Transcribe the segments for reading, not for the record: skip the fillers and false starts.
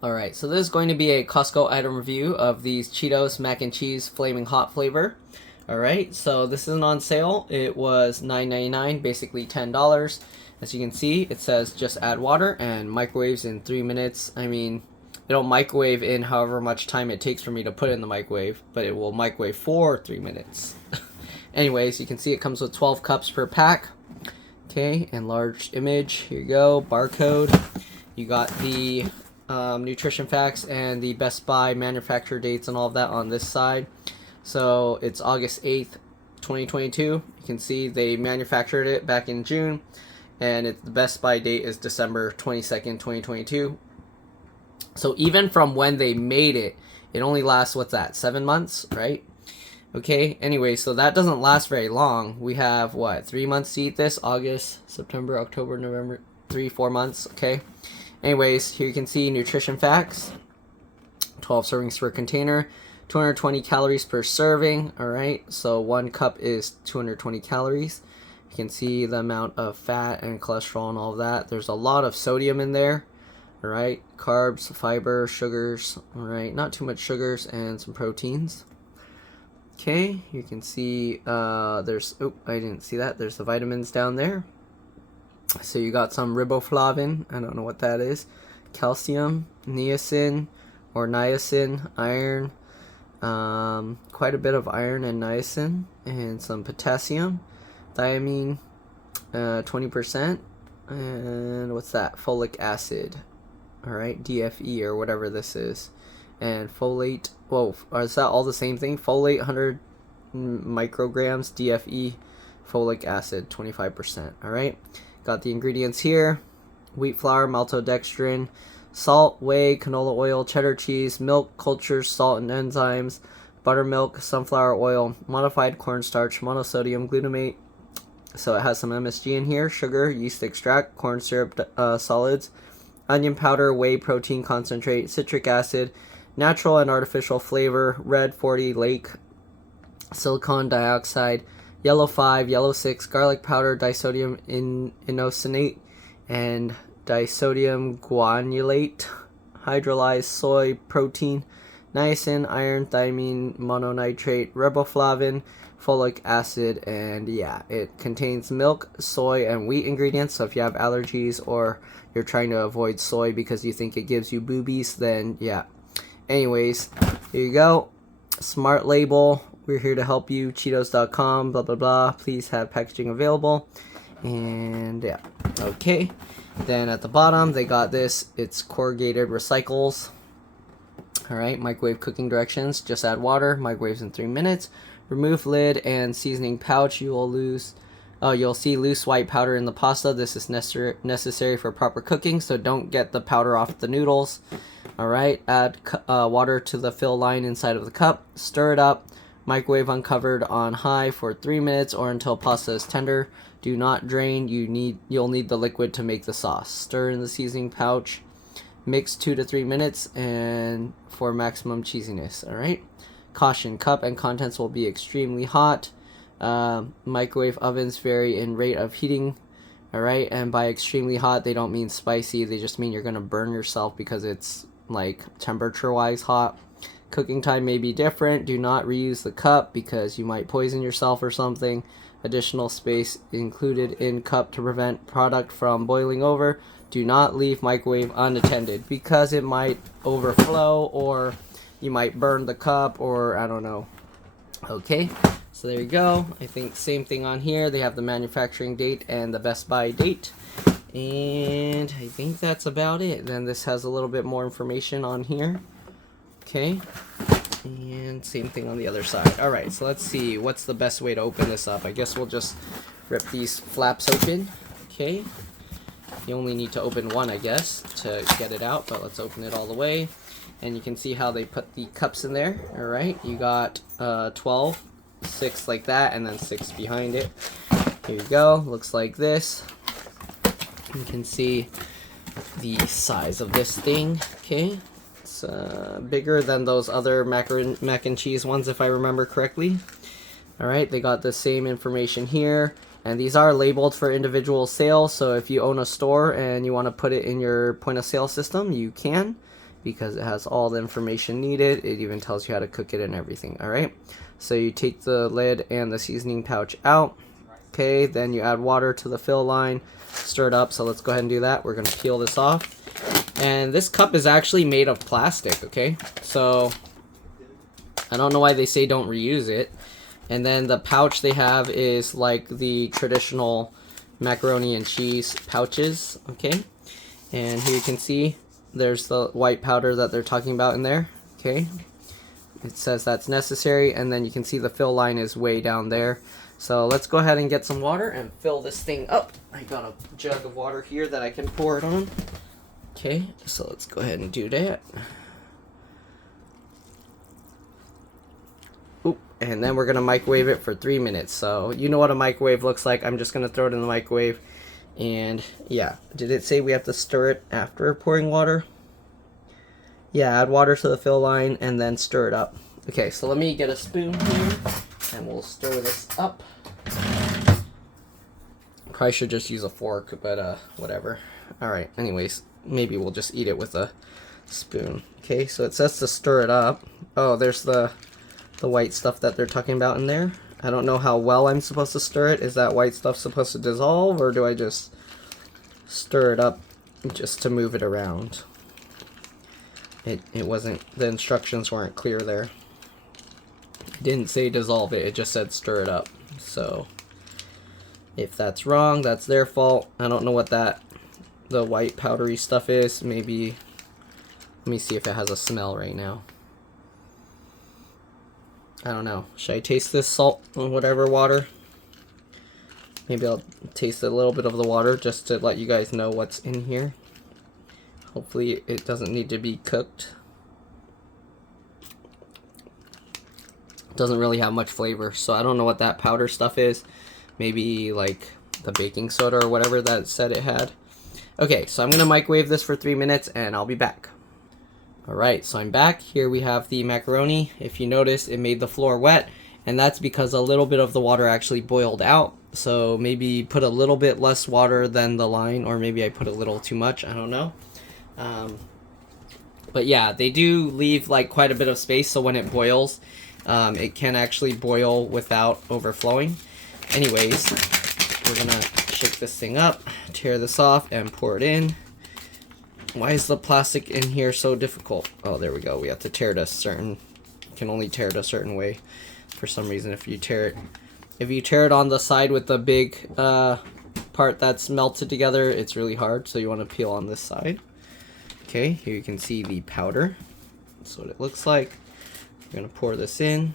Alright, so this is going to be a Costco item review of these Cheetos mac and cheese flaming hot flavor. Alright, so this isn't on sale. It was $9.99, basically $10. As you can see, it says just add water and microwaves in 3 minutes. I mean, it'll microwave in however much time it takes for me to put it in the microwave, but it will microwave for 3 minutes. Anyways, you can see it comes with 12 cups per pack. Okay, enlarged image. Here you go, barcode. You got the nutrition facts and the Best Buy manufacturer dates and all of that on this side. So it's August 8th, 2022. You can see they manufactured it back in June, and the Best Buy date is December 22nd, 2022. So even from when they made it, it only lasts, what's that, 7 months, right? Okay, anyway, so that doesn't last very long. We have, what, 3 months to eat this? August, September, October, November, 4 months, okay? Anyways, here you can see nutrition facts. 12 servings per container, 220 calories per serving, alright? So 1 cup is 220 calories. You can see the amount of fat and cholesterol and all of that. There's a lot of sodium in there, alright? Carbs, fiber, sugars, alright? Not too much sugars, and some proteins. Okay, you can see there's, oh, I didn't see that. There's the vitamins down there. So you got some riboflavin, I don't know what that is, calcium, niacin or niacin, iron, quite a bit of iron and niacin, and some potassium, thiamine, 20%, and what's that, folic acid, alright, DFE or whatever this is, and folate, whoa, is that all the same thing? Folate 100 micrograms, DFE, folic acid 25%, alright? Got the ingredients here: wheat flour, maltodextrin, salt, whey, canola oil, cheddar cheese, milk, cultures, salt and enzymes, buttermilk, sunflower oil, modified cornstarch, monosodium glutamate. So it has some MSG in here, sugar, yeast extract, corn syrup solids, onion powder, whey protein concentrate, citric acid, natural and artificial flavor, red 40 lake, silicon dioxide, yellow 5, yellow 6, garlic powder, disodium inosinate, and disodium guanylate, hydrolyzed soy protein, niacin, iron, thiamine, mononitrate, riboflavin, folic acid, and yeah, it contains milk, soy, and wheat ingredients. So if you have allergies or you're trying to avoid soy because you think it gives you boobies, then yeah. Anyways, here you go. Smart label. We're here to help you. Cheetos.com, blah, blah, blah. Please have packaging available. And yeah. Okay. Then at the bottom, they got this. It's corrugated recycles. Alright. Microwave cooking directions. Just add water. Microwaves in 3 minutes. Remove lid and seasoning pouch. You'll see loose white powder in the pasta. This is necessary for proper cooking, so don't get the powder off the noodles. Alright. Add water to the fill line inside of the cup. Stir it up. Microwave uncovered on high for 3 minutes or until pasta is tender. Do not drain. You'll need the liquid to make the sauce. Stir in the seasoning pouch. Mix 2 to 3 minutes and for maximum cheesiness. All right. Caution: cup and contents will be extremely hot. Microwave ovens vary in rate of heating. All right, and by extremely hot, they don't mean spicy. They just mean you're gonna burn yourself because it's like temperature-wise hot. Cooking time may be different. Do not reuse the cup because you might poison yourself or something. Additional space included in cup to prevent product from boiling over. Do not leave microwave unattended because it might overflow or you might burn the cup or I don't know. Okay, so there you go. I think same thing on here. They have the manufacturing date and the Best Buy date. And I think that's about it. Then this has a little bit more information on here. Okay, and same thing on the other side. Alright, so let's see what's the best way to open this up. I guess we'll just rip these flaps open. Okay, you only need to open one, I guess, to get it out, but let's open it all the way. And you can see how they put the cups in there. Alright, you got 12, 6 like that, and then 6 behind it. Here you go, looks like this. You can see the size of this thing. Okay, it's bigger than those other mac and cheese ones, if I remember correctly. Alright, they got the same information here, and these are labeled for individual sale, so if you own a store and you want to put it in your point of sale system, you can. because it has all the information needed. It even tells you how to cook it and everything. All right, so you take the lid and the seasoning pouch out. Okay, then you add water to the fill line, stir it up. So let's go ahead and do that. We're gonna peel this off. And this cup is actually made of plastic, okay? So I don't know why they say don't reuse it. And then the pouch they have is like the traditional macaroni and cheese pouches, okay? And here you can see there's the white powder that they're talking about in there, okay? It says that's necessary, and then you can see the fill line is way down there. So let's go ahead and get some water and fill this thing up. I got a jug of water here that I can pour it on. Okay, so let's go ahead and do that. Oop, and then we're gonna microwave it for 3 minutes. So you know what a microwave looks like. I'm just gonna throw it in the microwave. And yeah, did it say we have to stir it after pouring water? Yeah, add water to the fill line and then stir it up. Okay, so let me get a spoon here and we'll stir this up. Probably should just use a fork, but whatever. Alright, anyways, maybe we'll just eat it with a spoon. Okay, so it says to stir it up. Oh, there's the white stuff that they're talking about in there. I don't know how well I'm supposed to stir it. Is that white stuff supposed to dissolve, or do I just stir it up just to move it around? It wasn't, the instructions weren't clear there. It didn't say dissolve it, it just said stir it up. So if that's wrong, that's their fault. I don't know what the white powdery stuff is. Maybe, let me see if it has a smell right now. I don't know. Should I taste this salt or whatever water? Maybe I'll taste a little bit of the water just to let you guys know what's in here. Hopefully it doesn't need to be cooked. Doesn't really have much flavor, so I don't know what that powder stuff is. Maybe like the baking soda or whatever that said it had. Okay, so I'm gonna microwave this for 3 minutes and I'll be back. Alright, so I'm back. Here we have the macaroni. If you notice, it made the floor wet, and that's because a little bit of the water actually boiled out. So maybe put a little bit less water than the line, or maybe I put a little too much, I don't know. But yeah, they do leave like quite a bit of space, so when it boils, it can actually boil without overflowing. Anyways, we're gonna shake this thing up, tear this off, and pour it in. Why is the plastic in here so difficult? Oh, there we go. We have to tear it a certain, you can only tear it a certain way for some reason. If you tear it on the side with the big part that's melted together, it's really hard, so you want to peel on this side. Okay, here you can see the powder. That's what it looks like. We're gonna pour this in.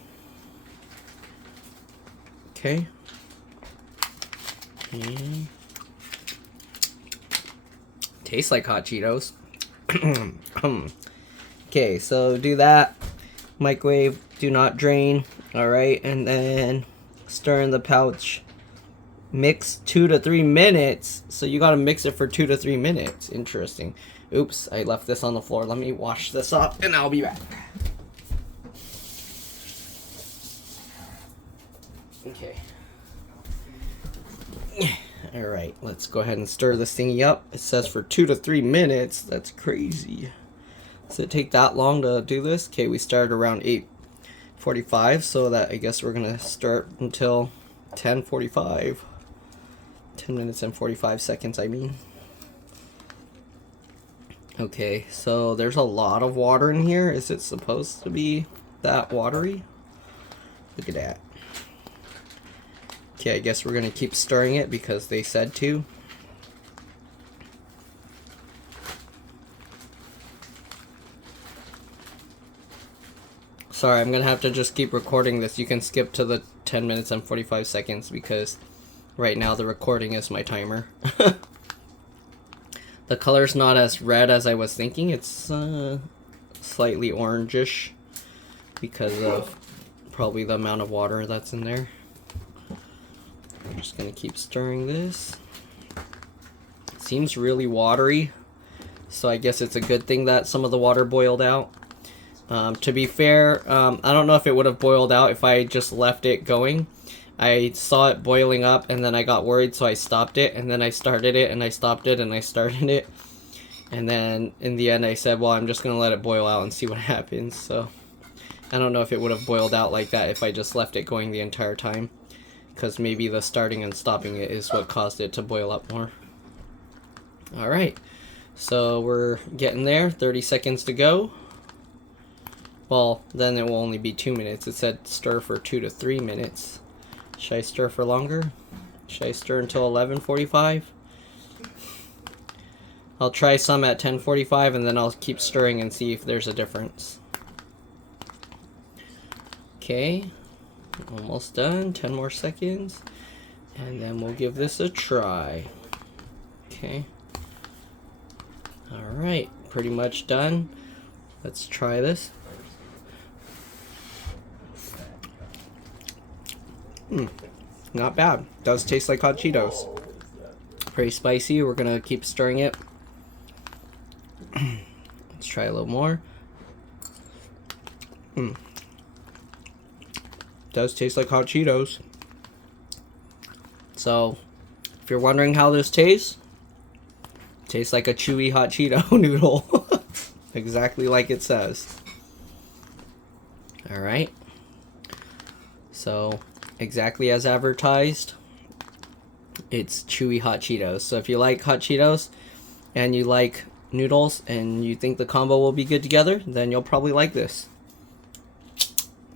Okay. And tastes like hot Cheetos. Okay, so do that. Microwave, do not drain. Alright, and then stir in the pouch. Mix 2 to 3 minutes. So you gotta mix it for 2 to 3 minutes. Interesting. Oops, I left this on the floor. Let me wash this up and I'll be back. Okay. Alright, let's go ahead and stir this thingy up. It says for 2 to 3 minutes. That's crazy. Does it take that long to do this? Okay, we started around 8:45, so that I guess we're gonna start until 10:45. 10 minutes and 45 seconds, I mean. Okay, so there's a lot of water in here. Is it supposed to be that watery? Look at that. Okay, I guess we're gonna keep stirring it because they said to. Sorry, I'm gonna have to just keep recording this. You can skip to the 10 minutes and 45 seconds because right now the recording is my timer. The color's not as red as I was thinking. It's slightly orangish because of probably the amount of water that's in there. I'm just gonna keep stirring this. Seems really watery, so I guess it's a good thing that some of the water boiled out. To be fair, I don't know if it would have boiled out if I just left it going. I saw it boiling up and then I got worried, so I stopped it, and then I started it and I stopped it and I started it. And then in the end I said, well, I'm just going to let it boil out and see what happens. So I don't know if it would have boiled out like that if I just left it going the entire time. Because maybe the starting and stopping it is what caused it to boil up more. Alright, so we're getting there. 30 seconds to go. Well, then it will only be 2 minutes. It said stir for 2 to 3 minutes. Should I stir for longer? Should I stir until 11:45? I'll try some at 10:45 and then I'll keep stirring and see if there's a difference. Okay, almost done. 10 more seconds. And then we'll give this a try. Okay. Alright, pretty much done. Let's try this. Not bad. Does taste like hot Cheetos. Pretty spicy. We're gonna keep stirring it. Let's try a little more. Does taste like hot Cheetos. So, if you're wondering how this tastes like a chewy hot Cheeto noodle. Exactly like it says. Alright. So, exactly as advertised, it's chewy hot Cheetos. So if you like hot Cheetos and you like noodles and you think the combo will be good together, then you'll probably like this.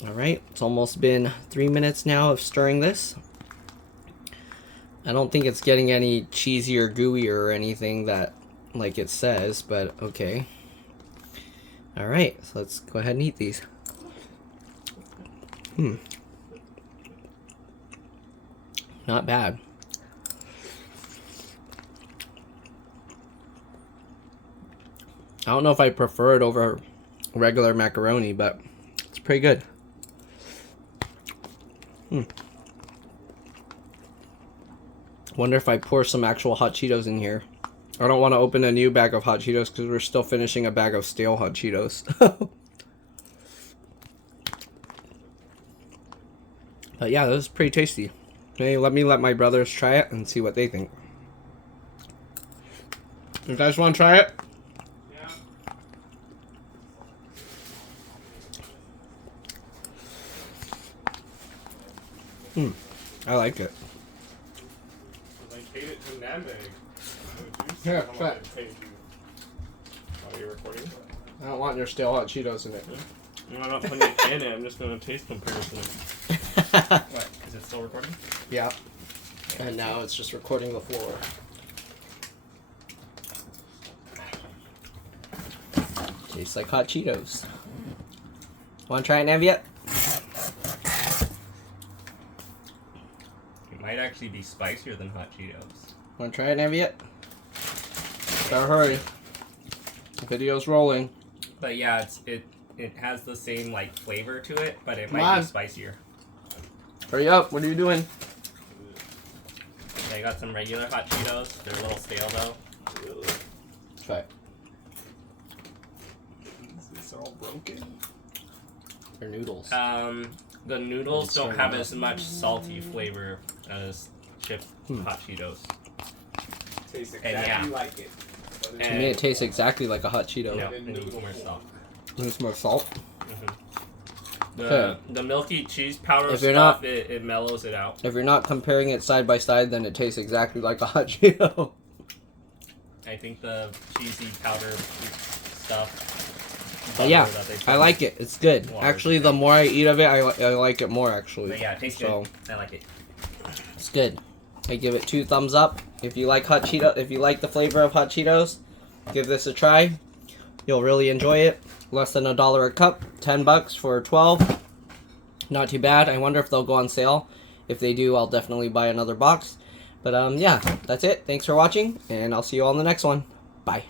Alright, it's almost been 3 minutes now of stirring this. I don't think it's getting any cheesy or gooey or anything that like it says, but okay. Alright, so let's go ahead and eat these. Not bad. I don't know if I prefer it over regular macaroni, but it's pretty good. Wonder if I pour some actual hot Cheetos in here. I don't want to open a new bag of hot Cheetos because we're still finishing a bag of stale hot Cheetos. But yeah, this is pretty tasty. Okay, let my brothers try it and see what they think. You guys want to try it? Yeah. I like it. Here, try it. Are you recording? I don't want your stale hot Cheetos in it. No, I'm not putting it in it. I'm just going to taste comparison. What? Is it still recording? Yeah. And now it's just recording the floor. Tastes like hot Cheetos. Want to try it, Nev, yet? It might actually be spicier than hot Cheetos. Want to try it, Nev, yet? Better hurry. The video's rolling. But yeah, it has the same like flavor to it, but it Come might on. be spicier. Hurry up, what are you doing? I got some regular hot Cheetos. They're a little stale though. Try it. Is this all broken? They're noodles. The noodles don't have as much salty flavor as chip hot Cheetos. Tastes exactly like it. To me, it tastes exactly like a hot Cheeto. No, it needs more salt. It's more salt. The milky cheese powder If you're stuff, not- it mellows it out. If you're not comparing it side by side, then it tastes exactly like a hot Cheeto. I think the cheesy powder stuff. But yeah, that they put I like it. It's good. Water. Actually, the more I eat of it, I like it more, actually. But yeah, it tastes So, good. I like it. it's good. I give it 2 thumbs up. If you like hot Cheeto, if you like the flavor of hot Cheetos, give this a try. You'll really enjoy it. Less than $1 a cup, 10 bucks for 12. Not too bad. I wonder if they'll go on sale. If they do, I'll definitely buy another box. But yeah, that's it. Thanks for watching, and I'll see you all in the next one. Bye.